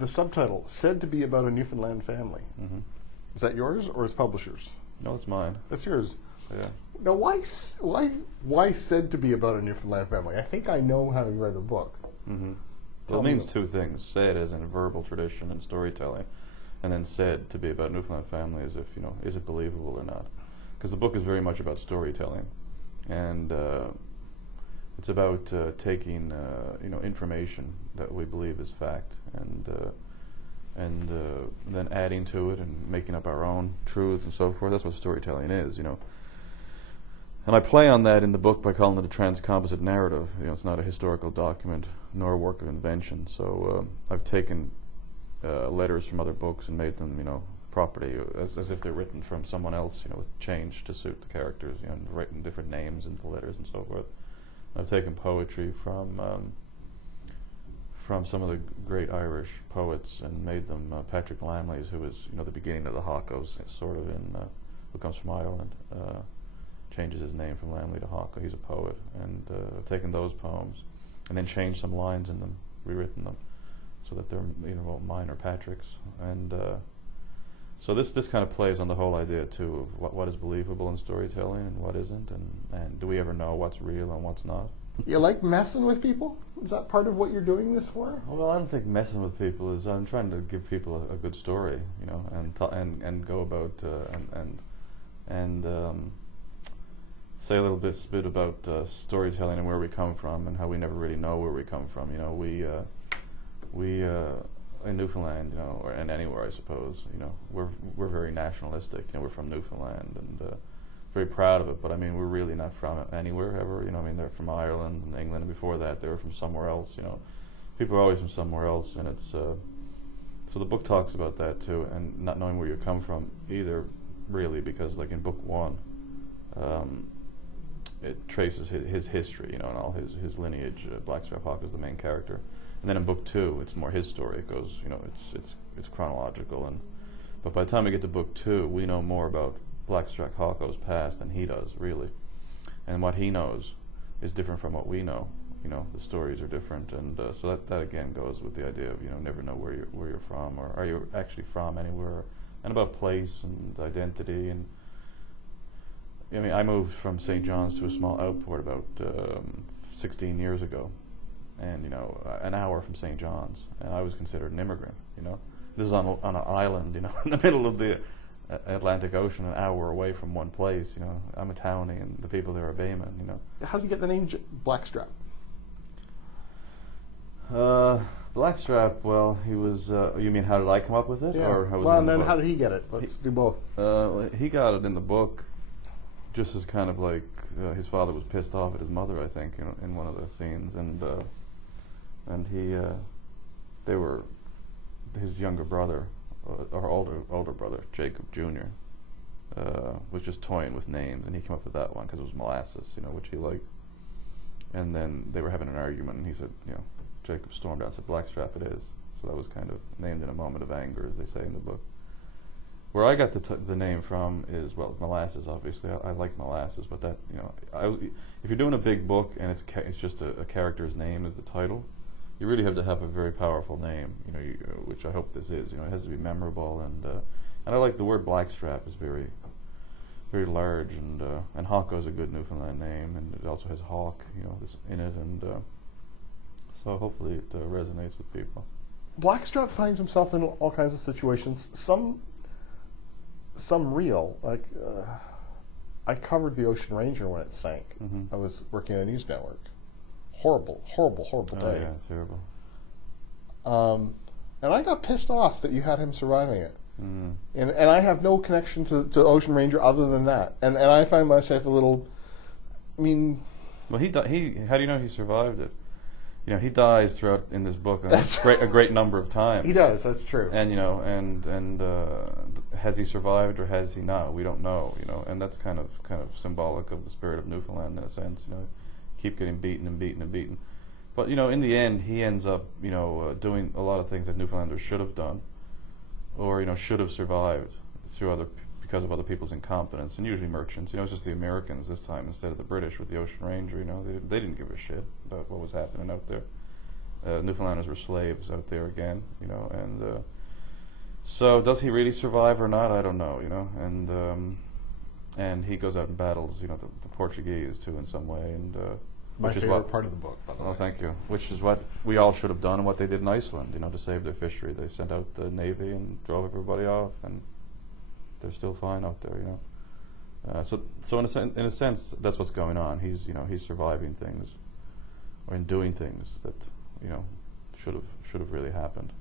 the subtitle, said to be about a Newfoundland family. Mm-hmm. Is that yours or is publisher's? No, it's mine. That's yours. Yeah. Now, why said to be about a Newfoundland family? I think I know how you read the book. Mm-hmm. Well, it means two things. Said as in verbal tradition and storytelling, and then said to be about Newfoundland family as if, is it believable or not? Because the book is very much about storytelling, and it's about taking information that we believe is fact and then adding to it and making up our own truths and so forth. That's what storytelling is, And I play on that in the book by calling it a transcomposite narrative. It's not a historical document nor a work of invention. So I've taken letters from other books and made them, property as if they're written from someone else, with change to suit the characters, and written different names into the letters and so forth. I've taken poetry from some of the great Irish poets and made them Patrick Lamley's, who was the beginning of the Hawcos, sort of who comes from Ireland, changes his name from Lamley to Hawco. He's a poet, and I've taken those poems and then changed some lines in them, rewritten them, so that they're mine or Patrick's, and so this kind of plays on the whole idea too of what is believable in storytelling and what isn't, and do we ever know what's real and what's not. You like messing with people? Is that part of what you're doing this for? Well, I don't think messing with people is. I'm trying to give people a good story, and go about and say a little bit about storytelling and where we come from and how we never really know where we come from. We in Newfoundland, or and anywhere, I suppose, we're very nationalistic. We're from Newfoundland and very proud of it. But I mean, we're really not from anywhere ever. They're from Ireland and England, and before that, they were from somewhere else. People are always from somewhere else, and it's so the book talks about that too, and not knowing where you come from either, really, because like in book one, it traces his history, and all his lineage. Blackstrap Hawco is the main character. And then in book two, it's more his story. It goes, it's chronological, but by the time we get to book two, we know more about Blackstrap Hawco's past than he does, really. And what he knows is different from what we know. The stories are different, and so that again goes with the idea of never know where you're from, or are you actually from anywhere, and about place and identity. And I moved from St. John's to a small outport about 16 years ago. And an hour from St. John's, and I was considered an immigrant. This is on an island, in the middle of the Atlantic Ocean, an hour away from one place. I'm a townie, and the people there are baymen. How's he get the name Blackstrap? Blackstrap. Well, he was. You mean how did I come up with it? Yeah. Or how was well, it and then how did he get it? Let's do both. He got it in the book, just as kind of like his father was pissed off at his mother, I think, in one of the scenes, and they were his younger brother, or older brother, Jacob Jr., was just toying with names, and he came up with that one because it was molasses, which he liked. And then they were having an argument, and he said, Jacob stormed out and said, "Blackstrap it is." So that was kind of named in a moment of anger, as they say in the book. Where I got the name from is, well, molasses, obviously. I like molasses, but that, if you're doing a big book and it's just a character's name as the title, you really have to have a very powerful name, which I hope this is. It has to be memorable, and I like the word Blackstrap is very, very large, and Hawco is a good Newfoundland name, and it also has hawk, this in it, and so hopefully it resonates with people. Blackstrap finds himself in all kinds of situations. Some real, like I covered the Ocean Ranger when it sank. Mm-hmm. I was working on a news network. Horrible day. Yeah, terrible. And I got pissed off that you had him surviving it. Mm. And I have no connection to Ocean Ranger other than that. And I find myself a little. Well, how do you know he survived it? He dies throughout in this book a great number of times. He does. That's true. And and has he survived or has he not? We don't know. And that's kind of symbolic of the spirit of Newfoundland in a sense. Keep getting beaten and beaten and beaten. But in the end, he ends up doing a lot of things that Newfoundlanders should have done, or should have survived because of other people's incompetence, and usually merchants. It's just the Americans this time instead of the British with the Ocean Ranger. They didn't give a shit about what was happening out there. Newfoundlanders were slaves out there again, you know, and so does he really survive or not? I don't know, you know, and he goes out and battles, you know, the Portuguese too in some way, and my favorite part of the book, by the way. Oh, thank you. Which is what we all should have done and what they did in Iceland, you know, to save their fishery. They sent out the navy and drove everybody off, and they're still fine out there, you know. So in a sense, that's what's going on. He's surviving things, or in doing things that, you know, should have really happened.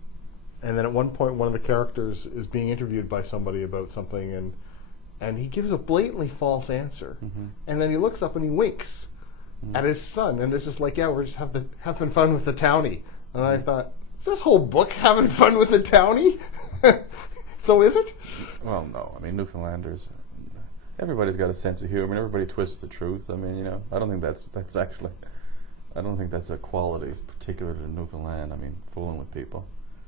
And then at one point, one of the characters is being interviewed by somebody about something, and he gives a blatantly false answer, and then he looks up and he winks at his son, and it's just like, yeah, we're just having fun with the townie. And I thought, is this whole book having fun with the townie? So is it? Well, no. I mean, Newfoundlanders, everybody's got a sense of humor, and everybody twists the truth. I mean, you know, I don't think that's actually, I don't think that's a quality particular to Newfoundland. I mean, fooling with people.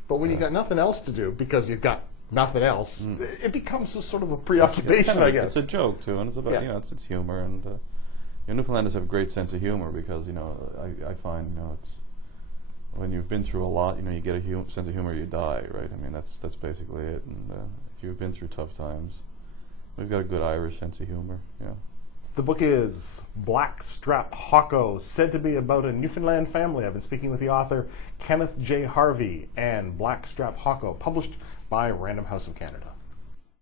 But when you got nothing else to do, because you've got nothing else, it becomes a sort of a preoccupation, I guess. It's a joke too, and it's about, you know, it's humor, and you know, Newfoundlanders have a great sense of humor because, you know, I find, you know, it's when you've been through a lot, you know, you get a sense of humor, you die, right? I mean, that's basically it. And if you've been through tough times, we've got a good Irish sense of humor, you know. The book is Blackstrap Hawco, said to be about a Newfoundland family. I've been speaking with the author, Kenneth J. Harvey, and Blackstrap Hawco, published by Random House of Canada.